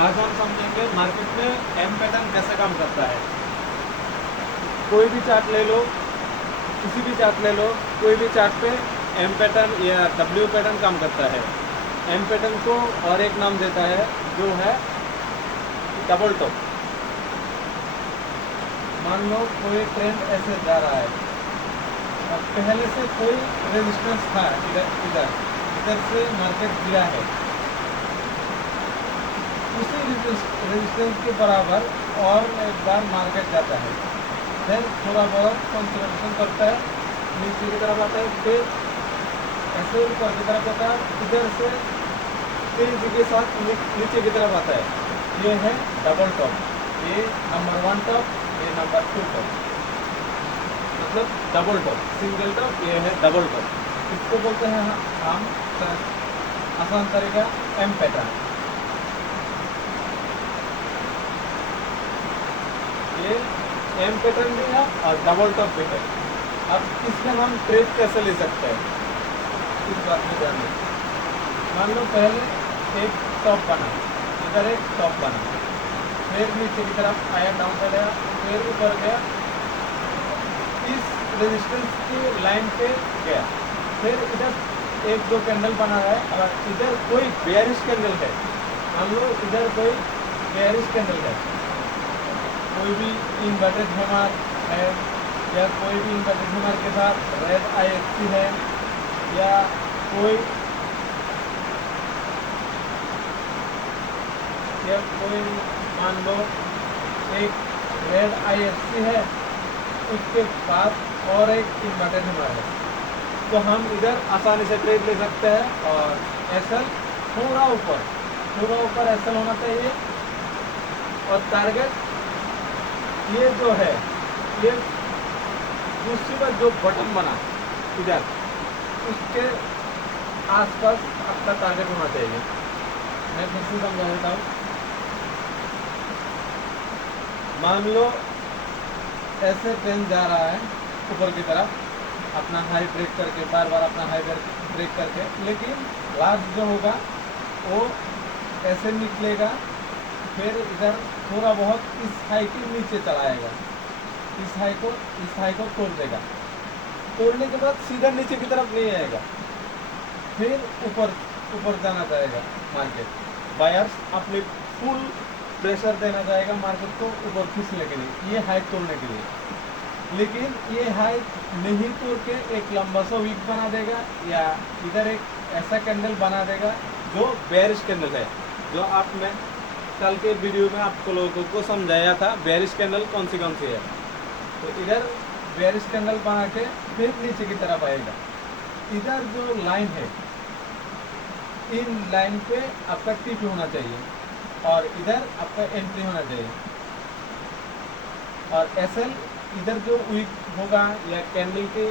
आज हम समझेंगे मार्केट में एम पैटर्न कैसे काम करता है। कोई भी चार्ट ले लो, किसी भी चार्ट ले लो, कोई भी चार्ट पे एम पैटर्न या डब्ल्यू पैटर्न काम करता है। एम पैटर्न को और एक नाम देता है जो है डबल टॉप। मान लो कोई ट्रेंड ऐसे जा रहा है और पहले से कोई रेजिस्टेंस था, इधर इधर इधर से मार्केट गिरा है, उसी रेजिस्टेंस के बराबर और एक बार मार्केट जाता है, फिर थोड़ा बहुत कंसोलिडेशन करता है, नीचे की तरफ आता है, फिर ऐसे ऊपर की तरफ जाता है, इधर से तेजी के साथ नीचे की तरफ आता है। ये है डबल टॉप। ये नंबर 1 टॉप, ये नंबर 2 टॉप, मतलब डबल टॉप, सिंगल टॉप, ये है डबल टॉप। इसको बोलते हैं हम आसान तरीका एम पैटर्न। ये एम पैटर्न भी है और डबल टॉप भी है। अब इसमें हम ट्रेड कैसे ले सकते हैं, इस बात में ध्यान दें। मान लो पहले एक टॉप बना, इधर एक टॉप बना, फिर नीचे की तरफ आया, डाउन साइड आया, फिर ऊपर गया, इस रेजिस्टेंस की लाइन पे गया, फिर इधर एक दो कैंडल बना रहा है और इधर कोई बेयरिश कैंडल है। मान लो इधर कोई बेयरिश कैंडल है, कोई भी इन्वर्टेड हैमर है या कोई भी इन्वर्टेड हैमर के साथ रेड IFC है, या कोई मान लो एक रेड IFC है, उसके साथ और एक इन्वर्टेड हैमर है, तो हम इधर आसानी से ट्रेड ले सकते हैं। और एसएल थोड़ा ऊपर एसएल होना चाहिए। और टारगेट ये जो है, ये दूसरी बार जो बटन बना इधर, उसके आसपास आपका टारगेट होना चाहिए। मैं फिर से समझा देता हूँ। मान लो ऐसे ट्रेंड जा रहा है ऊपर की तरफ, अपना हाई ब्रेक करके, बार बार अपना हाई ब्रेक करके, लेकिन लास्ट जो होगा वो ऐसे निकलेगा, फिर इधर थोड़ा बहुत इस हाई के नीचे चलाएगा, इस हाई को तोड़ देगा, तोड़ने के बाद सीधा नीचे की तरफ नहीं आएगा, फिर ऊपर जाना चाहेगा मार्केट। बायर्स अपने फुल प्रेशर देना चाहेगा मार्केट को ऊपर खींचने के लिए, ये हाई तोड़ने के लिए। लेकिन ये हाई नहीं तोड़ के एक लंबा सा वीक बना देगा, या इधर एक ऐसा कैंडल बना देगा जो बेयरिश कैंडल है, जो मैं कल के वीडियो में आपको लोगों को समझाया था बेयरिश कैंडल कौन सी है। तो इधर बेयरिश कैंडल बना के फिर नीचे की तरफ आएगा। इधर जो लाइन है, इन लाइन पे आपका टिप होना चाहिए और इधर आपका एंट्री होना चाहिए। और एसएल इधर जो वीक होगा या कैंडल के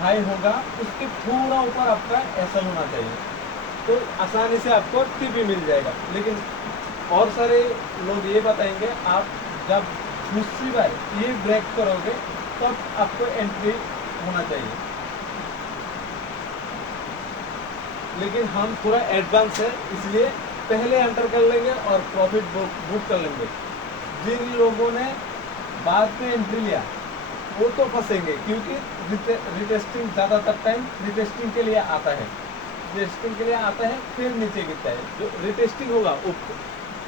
हाई होगा, उसके थोड़ा ऊपर आपका एसएल होना चाहिए, तो आसानी से आपको टिप भी मिल जाएगा। लेकिन और सारे लोग ये बताएंगे, आप जब दूसरी बार ये ब्रेक करोगे तो आपको एंट्री होना चाहिए। लेकिन हम पूरा एडवांस है, इसलिए पहले एंटर कर लेंगे और प्रॉफिट बुक कर लेंगे। जिन लोगों ने बाद में एंट्री लिया वो तो फंसेंगे, क्योंकि रिटेस्टिंग ज़्यादातर टाइम रिटेस्टिंग के लिए आता है, फिर नीचे गिरता है। जो रिटेस्टिंग होगा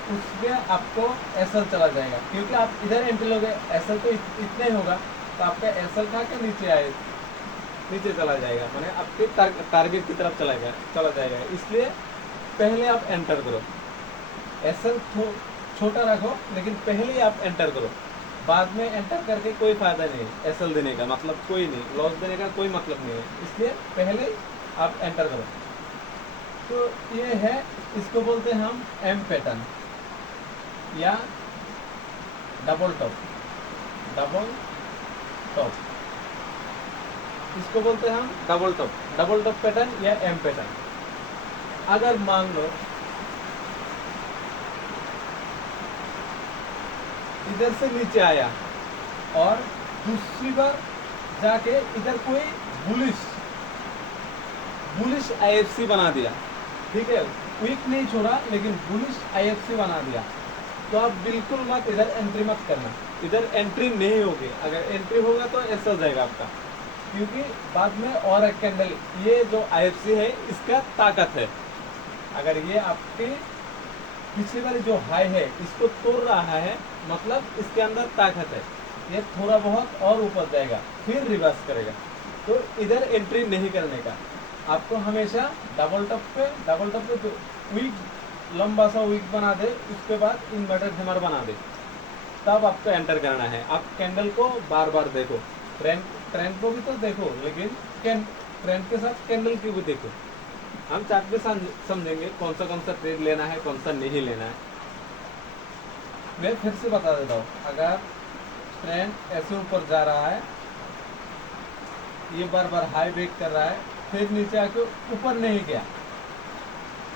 उसमें आपको एसएल चला जाएगा, क्योंकि आप इधर एंट्री लोगे, एसएल तो इतना ही होगा, तो आपका एसएल खा के नीचे चला जाएगा, माने आपके टारगेट की तरफ चला जाएगा। इसलिए पहले आप एंटर करो, एसएल छोटा रखो, लेकिन पहले ही आप एंटर करो। बाद में एंटर करके कोई फायदा नहीं है, एसएल देने का मतलब कोई नहीं, लॉस देने का कोई मतलब नहीं है, इसलिए पहले आप एंटर करो। तो ये है, इसको बोलते हैं हम एम पैटर्न या डबल टॉप, इसको बोलते हैं हम डबल टॉप पैटर्न या एम पैटर्न। अगर मान लो इधर से नीचे आया और दूसरी बार जाके इधर कोई बुलिश IFC बना दिया, ठीक है, वीक नहीं छोड़ा लेकिन बुलिश IFC बना दिया, तो आप बिल्कुल मत इधर एंट्री मत करना, इधर एंट्री नहीं होगी। अगर एंट्री होगा तो ऐसा हो जाएगा आपका, क्योंकि बाद में और एक कैंडल, ये जो IFC है इसका ताकत है। अगर ये आपकी पिछली वाली जो हाई है इसको तोड़ रहा है, मतलब इसके अंदर ताकत है, ये थोड़ा बहुत और ऊपर जाएगा फिर रिवर्स करेगा। तो इधर एंट्री नहीं करने का, आपको हमेशा डबल टॉप पे वीक, लंबा सा वीक बना दे, उसके बाद इन्वर्टेड हैमर बना दे, तब आपको एंटर करना है। आप कैंडल को बार बार देखो, ट्रेंड को भी तो देखो, लेकिन ट्रेंड के साथ कैंडल की भी देखो। हम चार्ट पे समझेंगे कौन सा ट्रेड लेना है, कौन सा नहीं लेना है। मैं फिर से बता देता हूँ, अगर ट्रेंड ऐसे ऊपर जा रहा है, ये बार बार हाई ब्रेक कर रहा है, फिर नीचे आके ऊपर नहीं गया,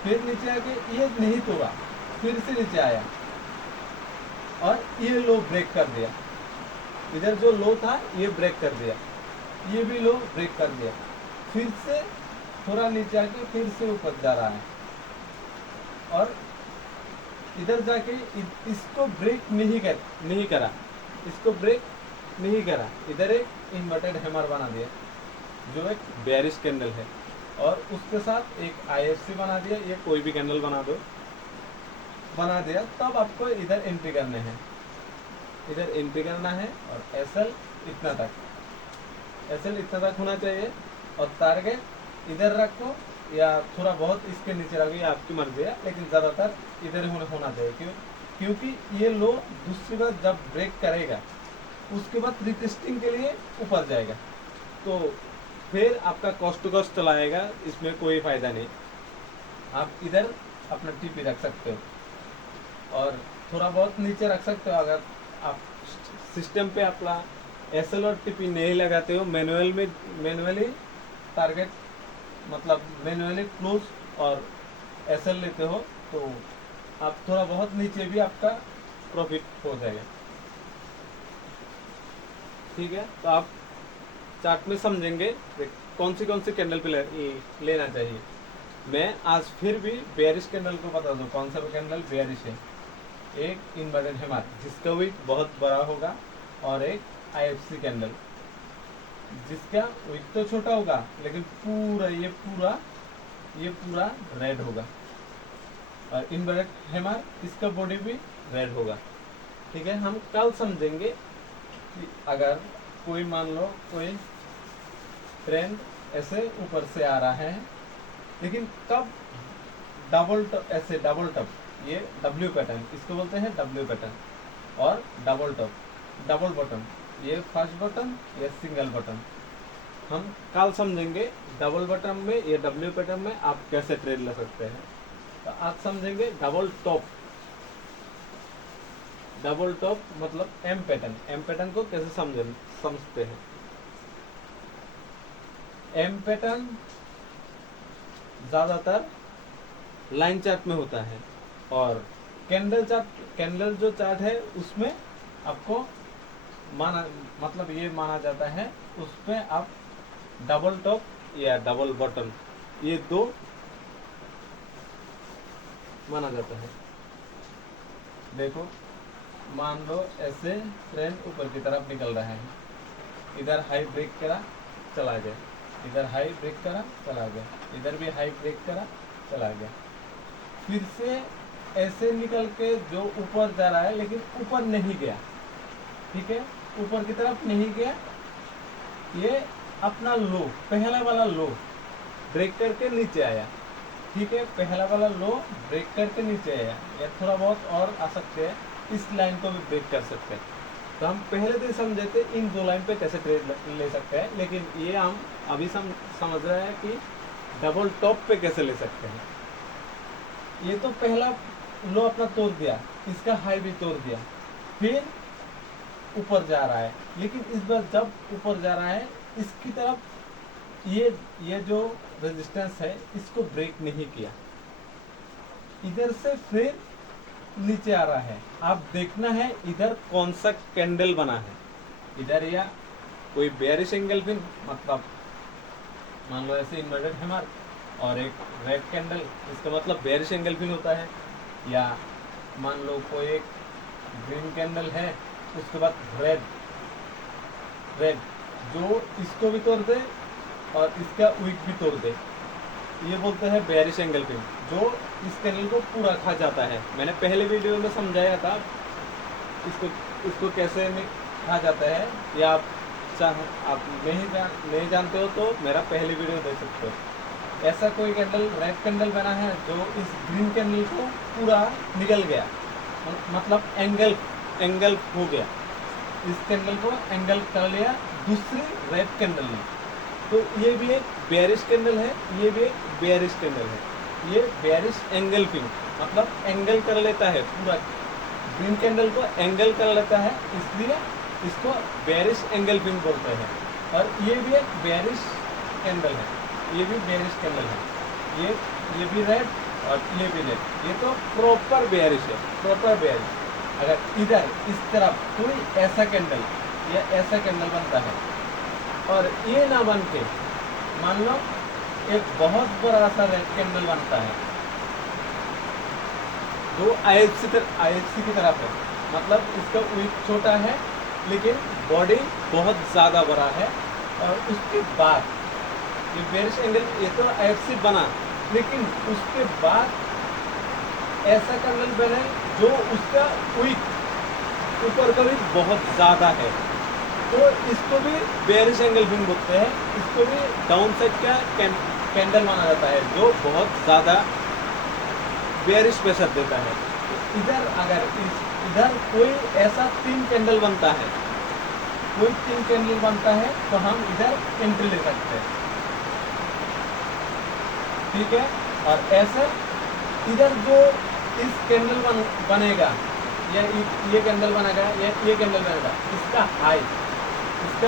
फिर नीचे आके ये नहीं तोड़ा, फिर से नीचे आया और ये लो ब्रेक कर दिया, इधर जो लो था ये ब्रेक कर दिया, ये भी लो ब्रेक कर दिया, फिर से थोड़ा नीचे आके फिर से ऊपर जा रहा है, और इधर जाके इसको ब्रेक नहीं करा, इसको ब्रेक नहीं करा, इधर एक इन्वर्टेड हैमर बना दिया जो एक बेयरिश कैंडल है, और उसके साथ एक IFC बना दिया, ये कोई भी कैंडल बना दो, बना दिया, तब आपको इधर एंट्री करने हैं, इधर एंट्री करना है। और SL इतना तक होना चाहिए, और टारगेट इधर रखो या थोड़ा बहुत इसके नीचे रखो, ये आपकी मर्जी है, लेकिन ज़्यादातर इधर ही होना चाहिए। क्योंकि ये लो दूसरी बार जब ब्रेक करेगा उसके बाद रिटेस्टिंग के लिए ऊपर जाएगा, तो फिर आपका कॉस्ट टू कॉस्ट चलाएगा, इसमें कोई फ़ायदा नहीं। आप इधर अपना TP रख सकते हो और थोड़ा बहुत नीचे रख सकते हो। अगर आप सिस्टम पे अपना SL और TP नहीं लगाते हो, मैनुअली टारगेट, मतलब मैनुअली क्लोज और SL लेते हो, तो आप थोड़ा बहुत नीचे भी आपका प्रॉफिट हो जाएगा। ठीक है, तो आप चार्ट में समझेंगे कौन सी कैंडल पे लेना चाहिए। मैं आज फिर भी बेयरिश कैंडल को बता दूं, कौन सा कैंडल बेयरिश है। एक इन्वर्टेड हैमर जिसका वीक बहुत बड़ा होगा, और एक IFC कैंडल जिसका वीक तो छोटा होगा लेकिन ये पूरा रेड होगा, और इन्वर्टेड हैमर इसका बॉडी भी रेड होगा। ठीक है, हम कल समझेंगे कि अगर कोई मान लो कोई ट्रेंड ऐसे ऊपर से आ रहा है, लेकिन कब डबल टॉप, ये W पैटर्न, इसको बोलते हैं W पैटर्न, और डबल बटन, ये फर्स्ट बटन, ये सिंगल बटन। हम कल समझेंगे डबल बटन में, ये W पैटर्न में आप कैसे ट्रेड ले सकते हैं। तो आज समझेंगे डबल टॉप मतलब M पैटर्न को कैसे समझते हैं। M पैटर्न ज़्यादातर लाइन चार्ट में होता है, और कैंडल जो चार्ट है उसमें आपको ये माना जाता है, उसमें आप डबल टॉप या डबल बटन, ये दो माना जाता है। देखो, मान लो ऐसे ट्रेंड ऊपर की तरफ निकल रहा है, इधर हाई ब्रेक करा चला गया, इधर हाई ब्रेक करा चला गया, इधर भी हाई ब्रेक करा चला गया, फिर से ऐसे निकल के जो ऊपर जा रहा है, लेकिन ऊपर नहीं गया। ठीक है, ऊपर की तरफ नहीं गया, ये अपना लो, पहला वाला लो ब्रेक करके नीचे आया। ठीक है, पहला वाला लो ब्रेक करके नीचे आया, या थोड़ा बहुत और आ सकते हैं, इस लाइन को भी ब्रेक कर सकते हैं। तो हम पहले दिन समझे थे इन दो लाइन पे कैसे ट्रेड ले सकते हैं, लेकिन ये हम अभी समझ रहे हैं कि डबल टॉप पे कैसे ले सकते हैं। ये तो पहला लो अपना तोड़ दिया, इसका हाई भी तोड़ दिया, फिर ऊपर जा रहा है, लेकिन इस बार जब ऊपर जा रहा है इसकी तरफ ये जो रेजिस्टेंस है इसको ब्रेक नहीं किया, इधर से फिर नीचे आ रहा है। आप देखना है इधर कौन सा कैंडल बना है, इधर या कोई बेयरिश एंगल भी, मतलब मान लो ऐसे इन्वर्टेड हैमर, और एक रेड कैंडल, इसका मतलब बेयरिश एंगल्फिंग होता है। या मान लो कोई एक ग्रीन कैंडल है, उसके बाद रेड रेड जो इसको भी तोड़ दे और इसका विक भी तोड़ दे, ये बोलते हैं बेयरिश एंगल्फिंग, जो इस कैंडल को पूरा खा जाता है। मैंने पहले वीडियो में समझाया था इसको इसको कैसे खा जाता है। या आप नहीं जानते हो तो मेरा पहले वीडियो देख सकते हो। ऐसा कोई कैंडल रेड कैंडल बना है जो इस ग्रीन कैंडल को पूरा निकल गया, मतलब एंगल हो गया, इस कैंडल को एंगल कर लिया दूसरी रेड कैंडल ने। तो ये भी एक बेयरिश कैंडल है, ये भी एक बेयरिश कैंडल है। ये बेयरिश एंगल्फिंग मतलब एंगल कर लेता है, पूरा ग्रीन कैंडल को एंगल कर लेता है, इसलिए इसको बेयरिश एंगल्फिंग बोलते हैं। और ये भी एक बेयरिश कैंडल है, ये भी बेयरिश कैंडल है। ये भी रेड और ये भी रेड, ये तो प्रॉपर बेयरिश है, प्रॉपर बेयरिश। अगर इधर इस तरफ कोई ऐसा कैंडल या ऐसा कैंडल बनता है और ये ना बन के मान लो एक बहुत बड़ा सा रेड कैंडल बनता है जो IFC की तरफ है, मतलब इसका विक छोटा है लेकिन बॉडी बहुत ज़्यादा बड़ा है। और उसके बाद ये बेयरिश एंगल, ये तो IFC बना, लेकिन उसके बाद ऐसा कैंडल बने जो उसका विक ऊपर का विक बहुत ज़्यादा है, तो इसको भी बेयरिश एंगल्फिंग बोलते हैं। इसको भी डाउन साइड का कैंडल माना जाता है जो बहुत ज़्यादा बेयरिश प्रेशर देता है। इधर अगर इधर कोई ऐसा 3 कैंडल बनता है, कोई 3 कैंडल बनता है तो हम इधर एंट्री ले सकते हैं, ठीक है। और ऐसे इधर जो इस कैंडल बनेगा या ये कैंडल बनेगा या ये कैंडल बनेगा, इसका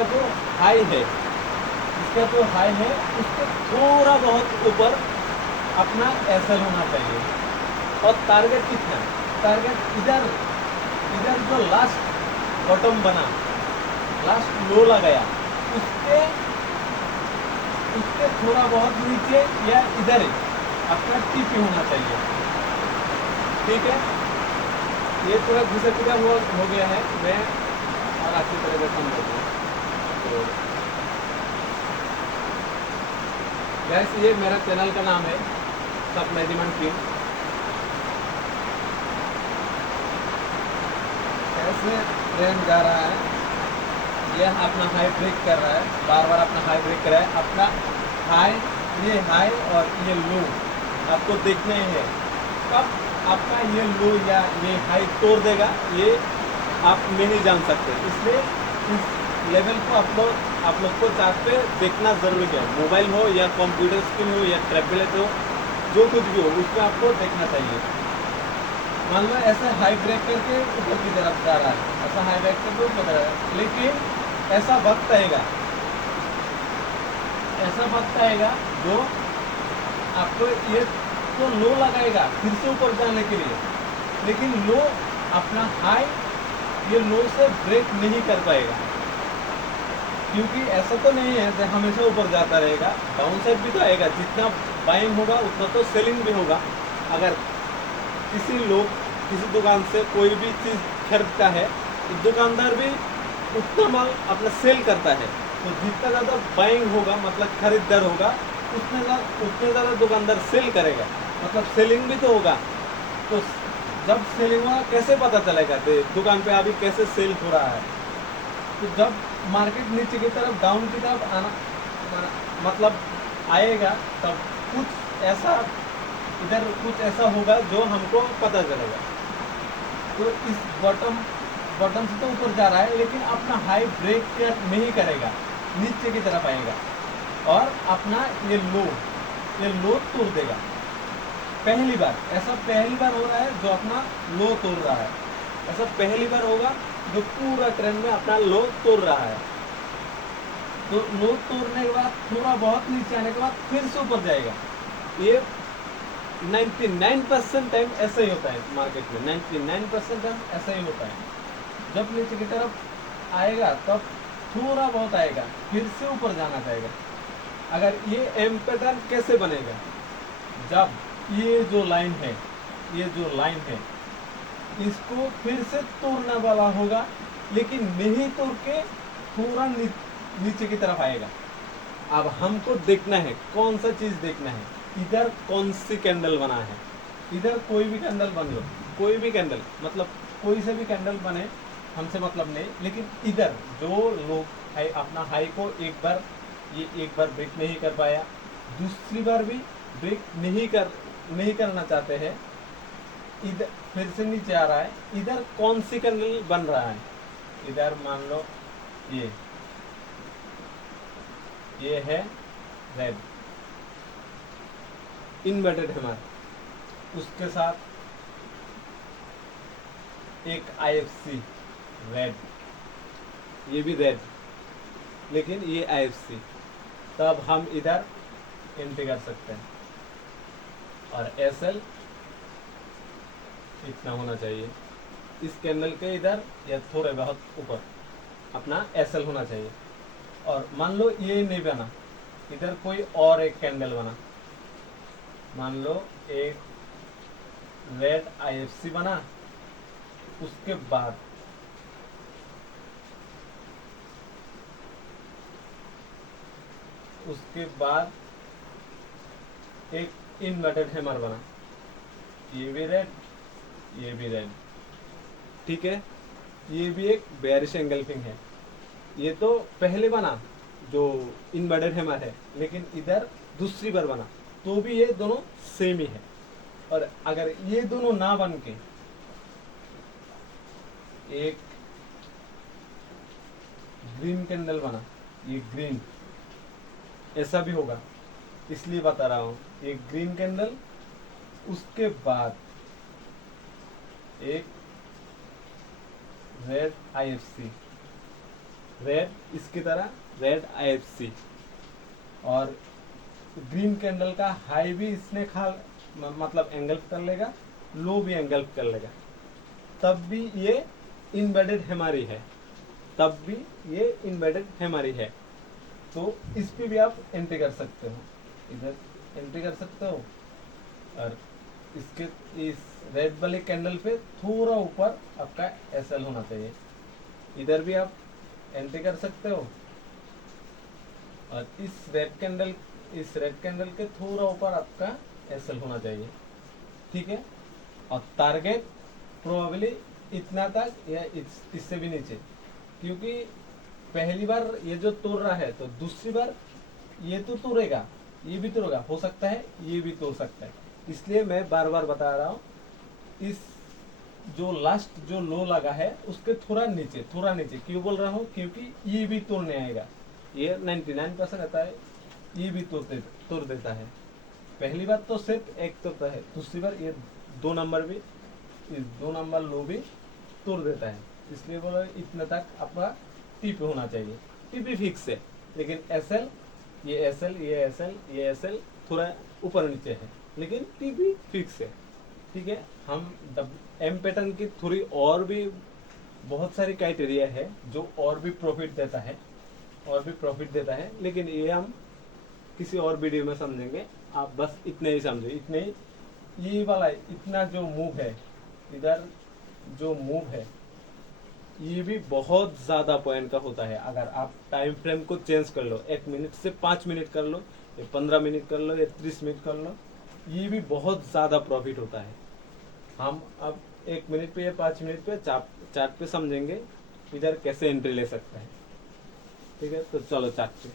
जो हाई है उसके थोड़ा बहुत ऊपर अपना एसएल होना चाहिए। और टारगेट कितना, टारगेट इधर जो लास्ट बॉटम बना, लास्ट लो लगाया, उसके थोड़ा बहुत नीचे या इधर ही अपना टीपी होना चाहिए, ठीक है। ये पूरा घिसा पिटा हो गया है, मैं और अच्छी तरह से समझ सकूँ। तो गैस, ये मेरा चैनल का नाम है सब मैनेजमेंट टीम। ऐसे ट्रेन जा रहा है, यह अपना हाई ब्रेक कर रहा है, बार बार अपना हाई ब्रेक कर रहा है। अपना हाई, ये हाई और ये लो आपको देखना ही है। कब आपका ये लो या ये हाई तोड़ देगा ये आप नहीं जान सकते, इसलिए इस लेवल को आप लोग को चार्ट पे देखना जरूरी है। मोबाइल हो या कंप्यूटर स्क्रीन हो या टैबलेट हो, जो कुछ भी हो उसमें आपको देखना चाहिए। मान लो ऐसे हाई ब्रेक करके ऊपर की तरफ जा रहा है, ऐसा हाई ब्रेक करके ऊपर जा रहा है, लेकिन ऐसा वक्त आएगा जो आपको ये तो लो लगाएगा फिर से ऊपर जाने के लिए, लेकिन लो अपना हाई ये लो से ब्रेक नहीं कर पाएगा, क्योंकि ऐसा तो नहीं है कि हमेशा ऊपर जाता रहेगा, डाउन साइड भी तो आएगा। जितना बाइंग होगा उतना तो सेलिंग भी होगा। अगर किसी दुकान से कोई भी चीज़ खरीदता है तो दुकानदार भी उतना माल अपना सेल करता है, तो जितना ज़्यादा बाइंग होगा मतलब खरीदार होगा उतने ज़्यादा दुकानदार सेल करेगा, मतलब सेलिंग भी तो होगा। तो जब सेलिंग होगा कैसे पता चलेगा दुकान पे अभी कैसे सेल हो रहा है? तो जब मार्केट नीचे की तरफ डाउन की तरफ आना मतलब आएगा, तब कुछ ऐसा होगा जो हमको पता चलेगा। तो इस बॉटम से तो ऊपर जा रहा है, लेकिन अपना हाई ब्रेक नहीं करेगा, नीचे की तरफ आएगा और अपना ये लो तोड़ देगा। पहली बार हो रहा है जो अपना लो तोड़ रहा है, ऐसा पहली बार होगा जो पूरा ट्रेंड में अपना लो तोड़ रहा है। तो लो तोड़ने के बाद थोड़ा बहुत नीचे आने के बाद फिर से ऊपर जाएगा। ये 99% टाइम ऐसा ही होता है मार्केट में, 99% टाइम ऐसा ही होता है। जब नीचे की तरफ आएगा तब थोड़ा बहुत आएगा, फिर से ऊपर जाना चाहेगा। अगर ये एम पैटर्न कैसे बनेगा, जब ये जो लाइन है, ये जो लाइन है, इसको फिर से तोड़ने वाला होगा, लेकिन नहीं तोड़ के थोड़ा नीचे की तरफ आएगा। अब हमको देखना है, कौन सा चीज देखना है, इधर कौन सी कैंडल बना है। इधर कोई भी कैंडल बन लो, कोई भी कैंडल, मतलब कोई से भी कैंडल बने, हमसे मतलब नहीं, लेकिन इधर जो लोग है अपना हाई को एक बार ब्रेक नहीं कर पाया, दूसरी बार भी ब्रेक नहीं करना चाहते हैं, इधर फिर से नीचे आ रहा है, इधर कौन सी कैंडल बन रहा है। इधर मान लो ये है रेड, इन्वर्टेड हैमर, उसके साथ एक IFC रेड, ये भी रेड, लेकिन ये IFC, तब हम इधर एंट्री कर सकते हैं। और SL इतना होना चाहिए, इस कैंडल के इधर या थोड़े बहुत ऊपर अपना SL होना चाहिए। और मान लो ये नहीं बना, इधर कोई और एक कैंडल बना, मान लो एक रेड IFC बना, उसके बाद एक इन्वर्टेड हैमर बना, ये भी रेड, ये भी रेड, ठीक है। ये भी एक बेयरिश एंगल्फिंग है। ये तो पहले बना जो इन्वर्टेड हैमर है, लेकिन इधर दूसरी बार बना, तो भी ये दोनों सेम ही है। और अगर ये दोनों ना बन के एक ग्रीन कैंडल बना, ये ग्रीन, ऐसा भी होगा, इसलिए बता रहा हूं, एक ग्रीन कैंडल, उसके बाद एक रेड IFC, रेड इसकी तरह रेड IFC, और ग्रीन कैंडल का हाई भी इसने मतलब एंगल्फ कर लेगा, लो भी एंगल्फ कर लेगा, तब भी ये इन्वर्टेड हैमर है, तब भी ये इन्वर्टेड हैमर है। तो इस पे भी आप एंट्री कर सकते हो, इधर एंट्री कर सकते हो, और इसके इस रेड वाले कैंडल पे थोड़ा ऊपर आपका SL होना चाहिए, इधर भी आप एंट्री कर सकते हो। और इस रेड कैंडल के थोड़ा ऊपर आपका SL होना चाहिए, ठीक है। और टारगेट प्रोबेबली इतना तक या इससे भी नीचे, क्योंकि पहली बार ये जो तोड़ रहा है, तो दूसरी बार ये तो तोड़ेगा, ये भी तोड़ेगा, हो सकता है ये भी तोड़ सकता है। इसलिए मैं बार बार बता रहा हूँ, इस जो लास्ट जो लो लगा है उसके थोड़ा नीचे क्यों बोल रहा हूँ, क्योंकि ये भी तोड़ने आएगा, ये 99% रहता है, ये भी तोड़ देता है। पहली बार तो सिर्फ एक तोड़ता है, दूसरी बार ये 2 नंबर भी, इस 2 नंबर लो भी तोड़ देता है। इसलिए बोला इतना तक आपका टिप होना चाहिए, टिप भी फिक्स है, लेकिन SL, ये SL थोड़ा ऊपर नीचे है, लेकिन टिप भी फिक्स है, ठीक है। हम M पैटर्न की थोड़ी और भी बहुत सारी क्राइटेरिया है जो और भी प्रॉफिट देता है, लेकिन ये हम किसी और वीडियो में समझेंगे। आप बस इतने ही समझो, इतने ही, ये वाला इतना जो मूव है, इधर जो मूव है, ये भी बहुत ज़्यादा पॉइंट का होता है। अगर आप टाइम फ्रेम को चेंज कर लो, 1 मिनट से 5 मिनट कर लो, या 15 मिनट कर लो, या 30 मिनट कर लो, ये भी बहुत ज़्यादा प्रॉफिट होता है। हम अब 1 मिनट पे या 5 मिनट पे चार्ट पे समझेंगे इधर कैसे एंट्री ले सकते हैं, ठीक है। तो चलो चार्ट पे,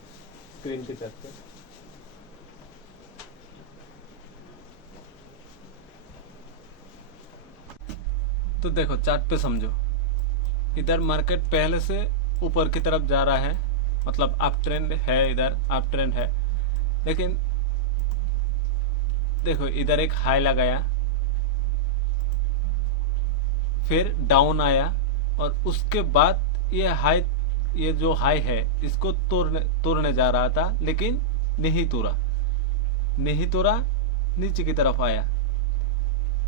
स्क्रीन के चार्ट पे, तो देखो चार्ट पे समझो, इधर मार्केट पहले से ऊपर की तरफ जा रहा है, मतलब अप ट्रेंड है, इधर अप ट्रेंड है, लेकिन देखो इधर एक हाई लगाया, फिर डाउन आया, और उसके बाद ये जो हाई है इसको तोड़ने जा रहा था, लेकिन नहीं तोड़ा, नीचे की तरफ आया,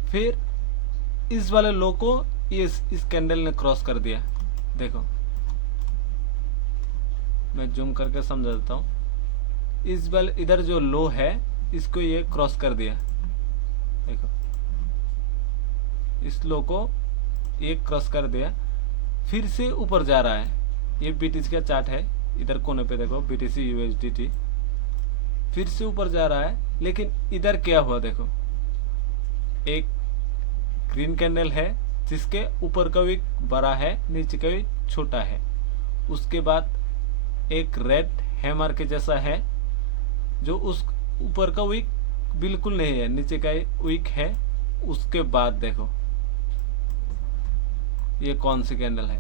फिर इस वाले लो को इस कैंडल ने क्रॉस कर दिया। देखो मैं जूम करके समझा देता हूँ, इस वाले इधर जो लो है इसको ये क्रॉस कर दिया, देखो इस लो को ये क्रॉस कर दिया, फिर से ऊपर जा रहा है। ये BTC का चार्ट है, इधर कोने पे देखो BTC USDT फिर से ऊपर जा रहा है, लेकिन इधर क्या हुआ देखो, एक ग्रीन कैंडल है जिसके ऊपर का विक बड़ा है, नीचे का विक छोटा है। उसके बाद एक रेड हैमर के जैसा है जो उस ऊपर का विक बिल्कुल नहीं है, नीचे का विक है। उसके बाद देखो ये कौन सी कैंडल है,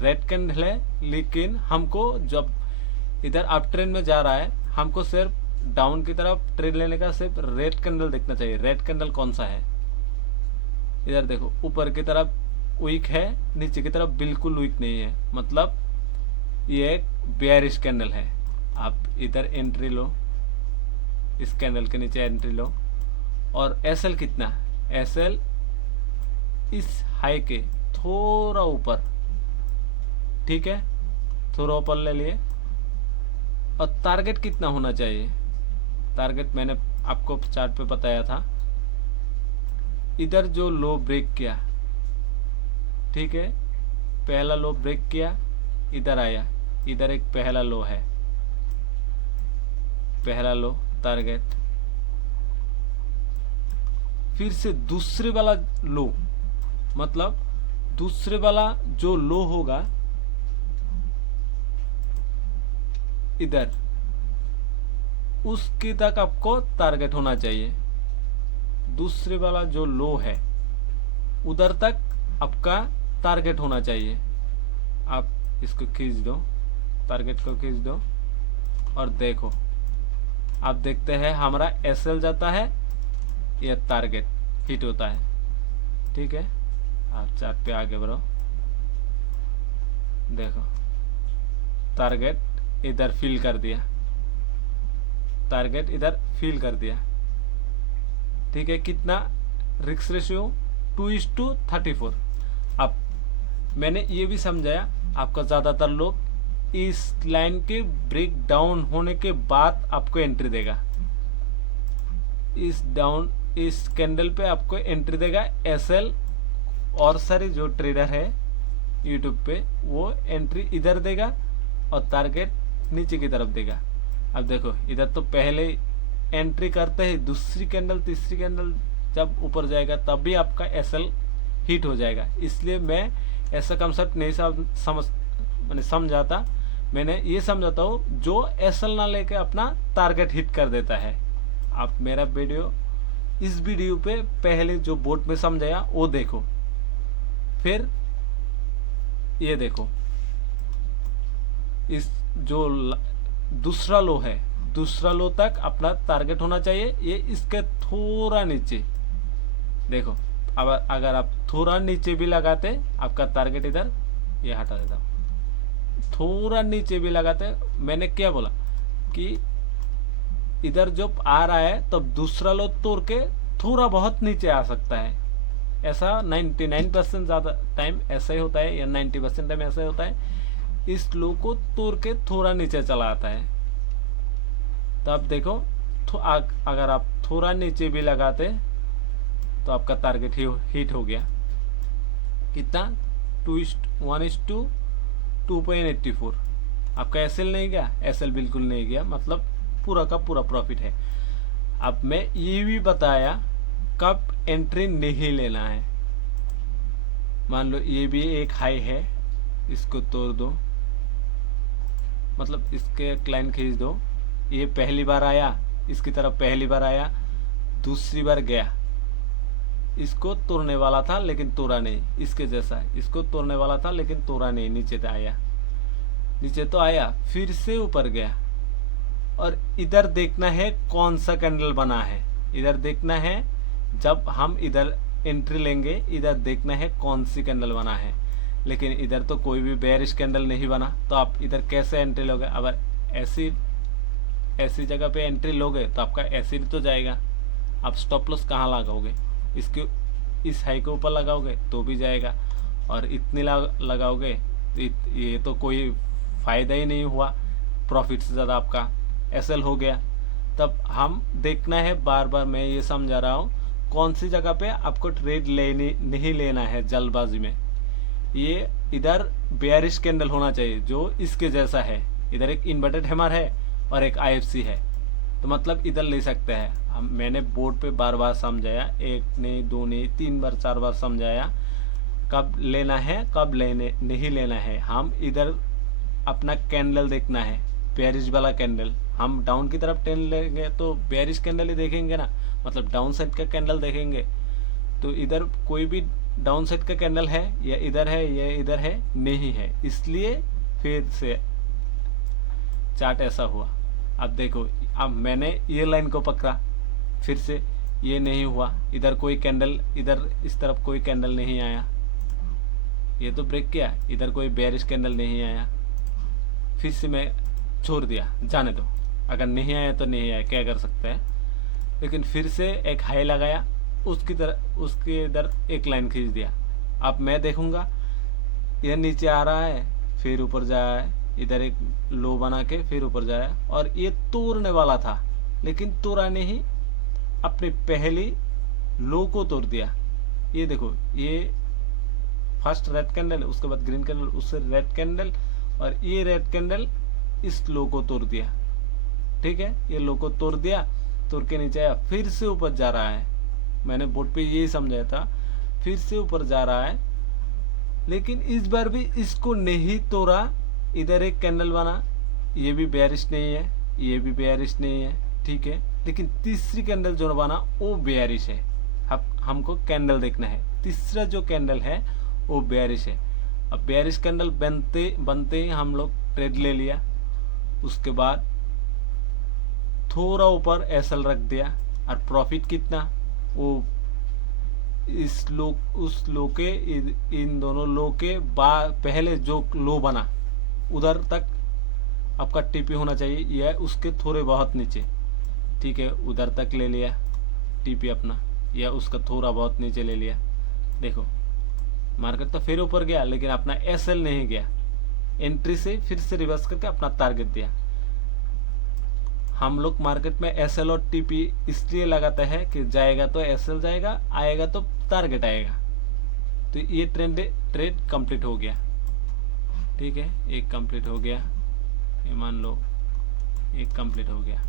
रेड कैंडल है, लेकिन हमको जब इधर अप ट्रेंड में जा रहा है, हमको सिर्फ डाउन की तरफ ट्रेड लेने का सिर्फ रेड कैंडल देखना चाहिए। रेड कैंडल कौन सा है, इधर देखो ऊपर की तरफ वीक है, नीचे की तरफ बिल्कुल वीक नहीं है, मतलब ये एक बेयरिश कैंडल है। आप इधर एंट्री लो, इस कैंडल के नीचे एंट्री लो। और एसएल कितना, एसएल इस हाई के थोड़ा ऊपर, ठीक है, थोड़ा ऊपर ले लिए। और टारगेट कितना होना चाहिए, टारगेट मैंने आपको चार्ट पे बताया था। इधर जो लो ब्रेक किया, ठीक है, पहला लो ब्रेक किया, इधर आया, इधर एक पहला लो है, पहला लो टारगेट, फिर से दूसरे वाला लो, मतलब दूसरे वाला जो लो होगा इधर, उसकी तक आपको टारगेट होना चाहिए। दूसरे वाला जो लो है उधर तक आपका टारगेट होना चाहिए। आप इसको खींच दो, टारगेट को खींच दो और देखो, आप देखते हैं हमारा एसएल जाता है, यह टारगेट हिट होता है, ठीक है। आप चार्ट पे आगे बढ़ो, देखो टारगेट इधर फिल कर दिया, टारगेट इधर फिल कर दिया, ठीक है। कितना रिस्क रेशियो 2:34। अब मैंने ये भी समझाया, आपका ज़्यादातर लोग इस लाइन के ब्रेक डाउन होने के बाद आपको एंट्री देगा, इस कैंडल पे आपको एंट्री देगा एसएल, और सारे जो ट्रेडर है यूट्यूब पे वो एंट्री इधर देगा और टारगेट नीचे की तरफ देगा। अब देखो इधर तो पहले एंट्री करते ही दूसरी कैंडल तीसरी कैंडल जब ऊपर जाएगा तब भी आपका एसएल हिट हो जाएगा। इसलिए मैं ऐसा कंसेप्ट नहीं समझाता, मैंने ये समझाता हूँ जो एसएल ना लेके अपना टारगेट हिट कर देता है। आप मेरा वीडियो, इस वीडियो पे पहले जो बोर्ड में समझाया वो देखो, फिर ये देखो, इस जो दूसरा लो है, दूसरा लो तक अपना टारगेट होना चाहिए। ये इसके थोड़ा नीचे देखो, अब अगर आप थोड़ा नीचे भी लगाते आपका टारगेट इधर, ये हटा देता हूँ, थोड़ा नीचे भी लगाते, मैंने क्या बोला कि इधर जो आ रहा है तब दूसरा लो तोड़ के थोड़ा बहुत नीचे आ सकता है। ऐसा 99% ज़्यादा टाइम ऐसा ही होता है, या 90% टाइम ऐसा ही होता है, इस लो को तोड़ के थोड़ा नीचे चला आता है। तो आप देखो अगर आप थोड़ा नीचे भी लगाते तो आपका टारगेट हिट हो गया। कितना, 1:2.84। आपका एसएल नहीं गया, एसएल बिल्कुल नहीं गया, मतलब पूरा का पूरा प्रॉफिट है। अब मैं ये भी बताया कब एंट्री नहीं लेना है। मान लो ये भी एक हाई है, इसको तोड़ दो, मतलब इसके क्लाइन खींच दो, ये पहली बार आया, इसकी तरफ पहली बार आया, दूसरी बार गया, इसको तोड़ने वाला था लेकिन तोड़ा नहीं, इसके जैसा इसको तोड़ने वाला था लेकिन तोड़ा नहीं, नीचे तो आया, नीचे तो आया, फिर से ऊपर गया। और इधर देखना है कौन सा कैंडल बना है, इधर देखना है, जब हम इधर एंट्री लेंगे इधर देखना है कौन सी कैंडल बना है। लेकिन इधर तो कोई भी बेयरिश कैंडल नहीं बना, तो आप इधर कैसे एंट्री लोगे। अगर ऐसी जगह पे एंट्री लोगे तो आपका ऐसे तो जाएगा। आप स्टॉप लॉस कहाँ लगाओगे, इसके इस हाई के ऊपर लगाओगे तो भी जाएगा, और इतनी लगाओगे तो ये तो कोई फ़ायदा ही नहीं हुआ, प्रॉफिट से ज़्यादा आपका एसएल हो गया। तब हम देखना है, बार बार मैं ये समझा रहा हूँ, कौन सी जगह पे आपको ट्रेड लेनी नहीं लेना है जल्दबाजी में। ये इधर बेयरिश कैंडल होना चाहिए जो इसके जैसा है, इधर एक इन्वर्टेड हैमर है और एक आईएफसी है, तो मतलब इधर ले सकते हैं हम। मैंने बोर्ड पे बार बार समझाया, एक नहीं दो नहीं 3 बार 4 बार समझाया, कब लेना है कब लेने नहीं लेना है। हम इधर अपना कैंडल देखना है, बेयरिश वाला कैंडल। हम डाउन की तरफ टेन लेंगे तो बेयरिश कैंडल ही देखेंगे ना, मतलब डाउन साइड का कैंडल देखेंगे। तो इधर कोई भी डाउन साइड का कैंडल है या इधर है या इधर है नहीं है, इसलिए फिर से चार्ट ऐसा हुआ। अब देखो, अब मैंने ये लाइन को पकड़ा, फिर से ये नहीं हुआ, इधर कोई कैंडल, इधर इस तरफ कोई कैंडल नहीं आया, ये तो ब्रेक किया, इधर कोई बेयरिश कैंडल नहीं आया, फिर से मैं छोड़ दिया, जाने दो, अगर नहीं आया तो नहीं आया, क्या कर सकते हैं। लेकिन फिर से एक हाई लगाया, उसकी तरह उसके इधर एक लाइन खींच दिया। अब मैं देखूंगा यह नीचे आ रहा है, फिर ऊपर जाया है, इधर एक लो बना के फिर ऊपर जाया, और ये तोड़ने वाला था लेकिन तोड़ा नहीं, अपनी पहली लो को तोड़ दिया। ये देखो, ये फर्स्ट रेड कैंडल, उसके बाद ग्रीन कैंडल, उससे रेड कैंडल, और ये रेड कैंडल इस लो को तोड़ दिया। ठीक है, ये लो को तोड़ दिया, तोड़ के नीचे आया, फिर से ऊपर जा रहा है। मैंने बोर्ड पे यही समझाया था, फिर से ऊपर जा रहा है, लेकिन इस बार भी इसको नहीं तोड़ा। इधर एक कैंडल बना, ये भी बेयरिश नहीं है, ये भी बेयरिश नहीं है, ठीक है, लेकिन तीसरी कैंडल जो बना वो बेयरिश है। अब हमको कैंडल देखना है, तीसरा जो कैंडल है वो बेयरिश है। अब बेयरिश कैंडल बनते ही हम लोग ट्रेड ले लिया। उसके बाद थोड़ा ऊपर एसएल रख दिया, और प्रॉफिट कितना, वो इस लो उस लो के इन दोनों लो के पहले जो लो बना उधर तक आपका टीपी होना चाहिए, या उसके थोड़े बहुत नीचे। ठीक है, उधर तक ले लिया टीपी अपना, या उसका थोड़ा बहुत नीचे ले लिया। देखो, मार्केट तो फिर ऊपर गया, लेकिन अपना एसएल नहीं गया, एंट्री से फिर से रिवर्स करके अपना टारगेट दिया। हम लोग मार्केट में एसएल और टीपी इसलिए लगाते हैं कि जाएगा तो एसएल जाएगा, आएगा तो टारगेट आएगा। तो ये ट्रेड कंप्लीट हो गया। ठीक है, एक कंप्लीट हो गया, ये मान लो एक कंप्लीट हो गया।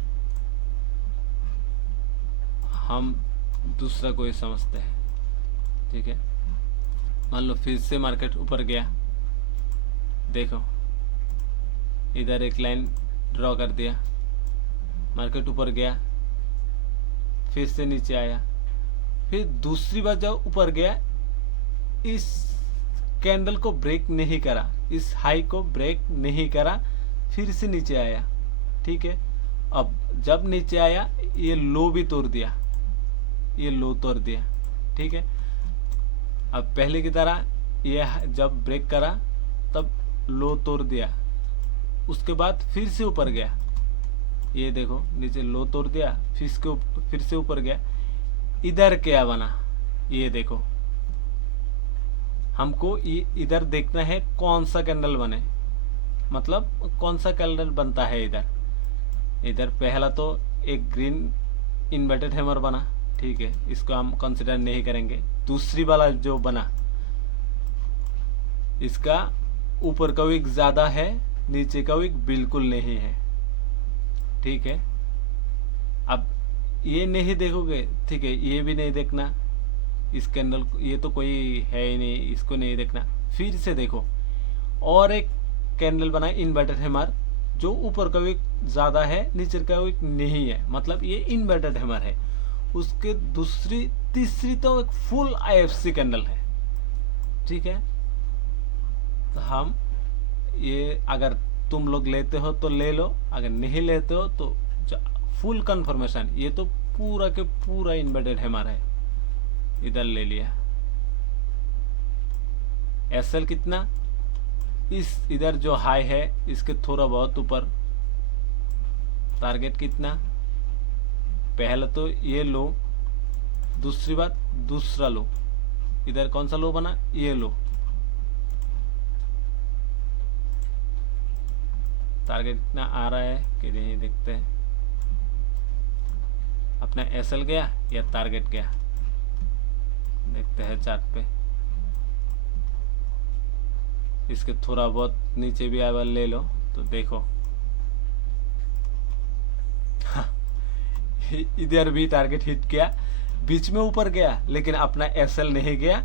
हम दूसरा कोई समझते हैं। ठीक है, मान लो फिर से मार्केट ऊपर गया, देखो इधर एक लाइन ड्रॉ कर दिया, मार्केट ऊपर गया, फिर से नीचे आया, फिर दूसरी बार जब ऊपर गया, इस कैंडल को ब्रेक नहीं करा, इस हाई को ब्रेक नहीं करा, फिर से नीचे आया। ठीक है, अब जब नीचे आया ये लो भी तोड़ दिया, ये लो तोड़ दिया। ठीक है, अब पहले की तरह ये जब ब्रेक करा तब लो तोड़ दिया, उसके बाद फिर से ऊपर गया, ये देखो नीचे लो तोड़ दिया, फिर से ऊपर गया। इधर क्या बना, ये देखो, हमको इधर देखना है कौन सा कैंडल बने, मतलब कौन सा कैंडल बनता है इधर। इधर पहला तो एक ग्रीन इन्वर्टेड हैमर बना, ठीक है, इसको हम कंसिडर नहीं करेंगे। दूसरी वाला जो बना, इसका ऊपर का विक ज्यादा है, नीचे का विक बिल्कुल नहीं है। ठीक है, अब ये नहीं देखोगे, ठीक है, ये भी नहीं देखना, इस कैंडल ये तो कोई है ही नहीं, इसको नहीं देखना। फिर से देखो, और एक कैंडल बना इन्वर्टेड हैमर, जो ऊपर का विक ज्यादा है, नीचे का विक नहीं है, मतलब ये इन्वर्टेड हैमर है। उसके दूसरी तीसरी तो एक फुल आईएफसी कैंडल है। ठीक है, तो हम ये अगर तुम लोग लेते हो तो ले लो, अगर नहीं लेते हो तो फुल कंफर्मेशन, ये तो पूरा के पूरा इन्वर्टेड हैमर है, इधर ले लिया। एसएल कितना, इस इधर जो हाई है इसके थोड़ा बहुत ऊपर। टारगेट कितना, पहला तो ये लो, दूसरी बात दूसरा लो, इधर कौन सा लो बना, ये लो। टारगेट कितना आ रहा है कि नहीं देखते हैं। अपना एसएल गया या टारगेट गया, देखते हैं चार्ट पे। इसके थोड़ा बहुत नीचे भी आया ले लो तो देखो इधर भी टारगेट हिट किया, बीच में ऊपर गया लेकिन अपना एसएल नहीं गया,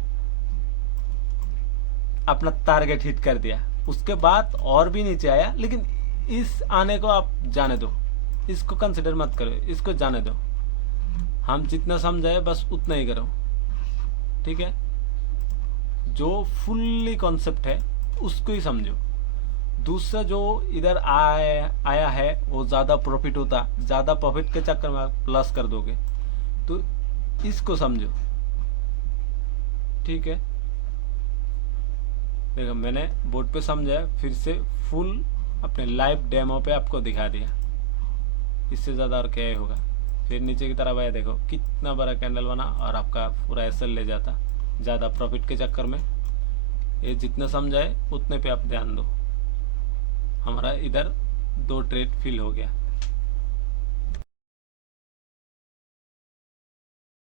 अपना टारगेट हिट कर दिया। उसके बाद और भी नीचे आया, लेकिन इस आने को आप जाने दो, इसको कंसिडर मत करो, इसको जाने दो। हम जितना समझाए बस उतना ही करो, ठीक है। जो फुल्ली कॉन्सेप्ट है उसको ही समझो। दूसरा जो इधर आया है वो ज़्यादा प्रॉफिट होता, ज़्यादा प्रॉफिट के चक्कर में आप प्लस कर दोगे, तो इसको समझो, ठीक है। देखो मैंने बोर्ड पे समझाया, फिर से फुल अपने लाइव डेमो पे आपको दिखा दिया, इससे ज़्यादा और क्या ही होगा। फिर नीचे की तरफ आया, देखो कितना बड़ा कैंडल बना और आपका पूरा एसएल ले जाता ज़्यादा प्रॉफिट के चक्कर में। ये जितना समझाए उतने पे आप ध्यान दो। हमारा इधर 2 ट्रेड फिल हो गया।